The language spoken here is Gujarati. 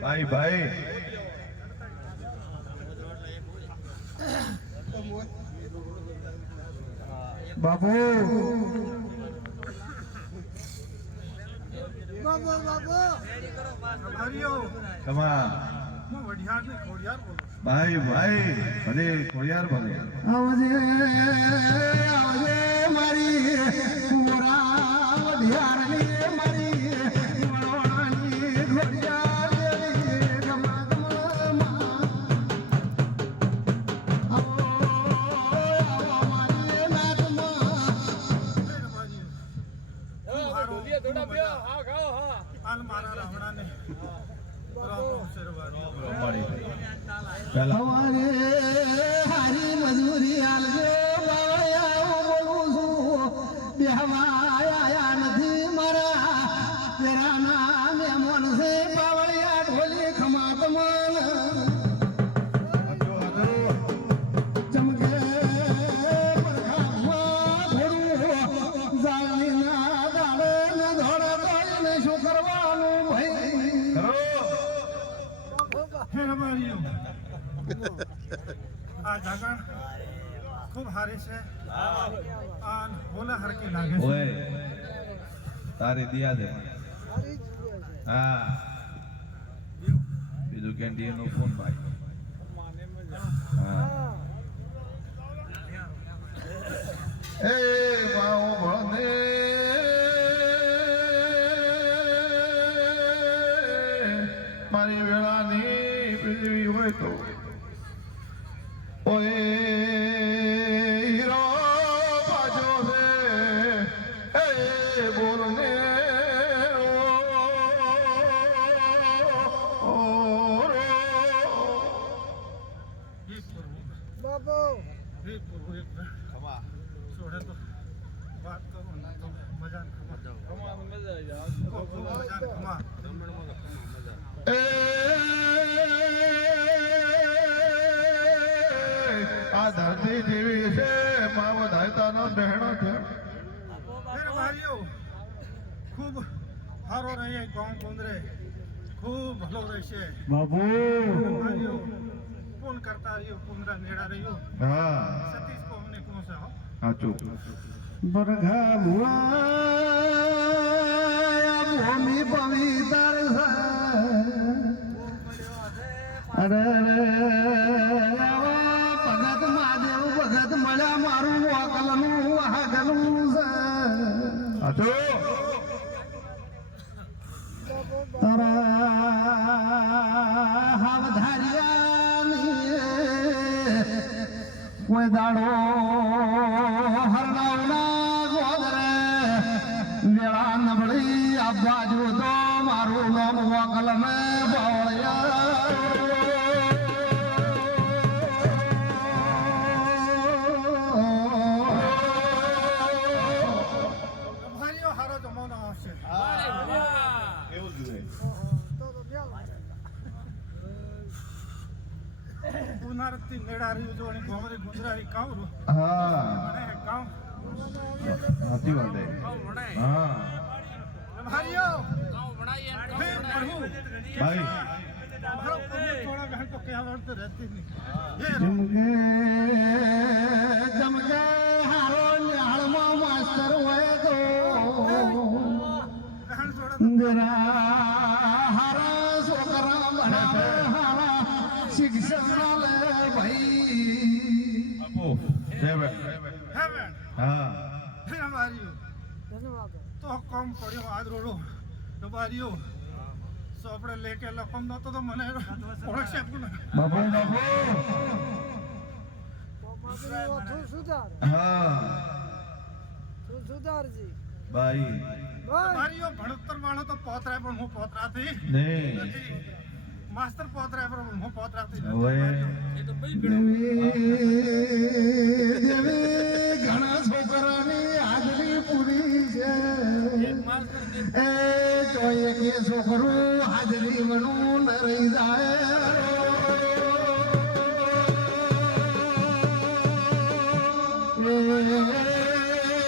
ભાઈ ભાઈ બાબુ બાબુ બાબુ ભાઈ ભાઈ ભલે ખોડિયાર ભલે આવજે આવજે મારી મોરા વઢિયારની મારી વણવાની ખોડિયાર દેવી ગમા ગમા આવો મારી નાતમાં ઢોલિયા થોડા બે હા ખાઓ હા હાલ મારા રાવણાને હવારે હારી મજૂરી હાલજો બાવળિયા બોલું છું બેહવા આયા નથી મારા પેરાના મહેમાન છે બાવળિયા ઢોલી ખમાત મન ચમકે પરખામાં થોડું જાળીના દાડે ને ધોળે દોડીને શું કરવાનું ભાઈ આ જાગા ખૂબ હારી છે આ હોલા હરકી લાગે છે ઓય તારી દિયા દે હા બીજું કેન્ડી નો ફોન ભાઈ હા એ માઓ ભણે મારી વેળાની પૃથ્વી હોય તો ઓય હીરો પાછો છે એ બોલને બાબુ ખમા છોડે તો વાત કરો ને તો મજા ખમા મજા ખમા આ ધરતી જેવી છે માવો ધાયતાનો બહેણો છે ખૂબ સારો રહે ગામ કુંદરે ખૂબ ભલો રહેશે બાબુ પૂન કરતા રહ્યો કુંદરા નેડા રહ્યો હા સતીશ કો અમને કોણ છે હો સાચું બરઘા ભુઆ ભૂમિ પવિત્ર અરે ભગત મહાદેવ ભગત મળ્યા મારું વાકલનું વાકલનું છે સાચું તારા હાવધારિયાની કોઈ દાડો હરણાવના ગોદરે વેળા નબળી આ બાજુ તો મારું નામ વાકલ ને ભાઈઓ હારો જમાનો આવશે એવું જ રહે ઉનાળાથી નેડા રહ્યું જો અને ગોમરે ગુજરારી કાવરો હા અને કાવ સાચી વાત છે હા ભાઈઓ ગાવ બનાઈએ હે પ્રભુ ભાઈ મારો પ્રભુ થોડા બહેન તો કહેવત તો રહેતી નહીં હે જમગે હારો ન્યાળમાં માસ્તર હોય તો બહેન થોડા જરા હારા છોકરા બનાવે હારા શિક્ષણ લે ભાઈ આપો હેવન હા હે મારીઓ તો કોમ પડ્યો આજ રોડો તો મારીઓ સો આપણે લેકે લખમ નતો તો મને ઓળખશે પણ બાપુ હા ભાઈ મારીઓ ભણતર વાળો તો પોતરાય પણ હું પોતરાથી નહીં નથી માસ્ટર પોતરાય પણ હું પોતરાથી ઓય. એ તો ભાઈ ભેળો. ઘણા છોકરાની હાજરી પૂરી છે એક માસ્ટર ને એ જોઈએ કે છોકરું હાજરી મનું ન રહી જાય